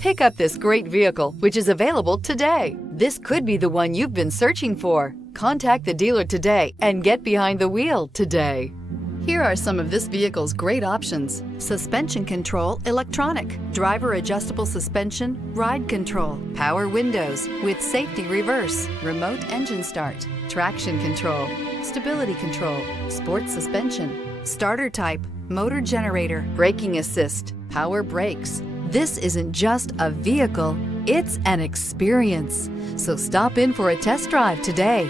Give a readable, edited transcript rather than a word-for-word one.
Pick up this great vehicle, which is available today. This could be the one you've been searching for. Contact the dealer today and get behind the wheel today. Here are some of this vehicle's great options: suspension control, electronic, driver adjustable suspension, ride control, power windows with safety reverse, remote engine start, traction control, stability control, sports suspension, starter type, motor generator, braking assist, power brakes. This isn't just a vehicle, it's an experience. So stop in for a test drive today.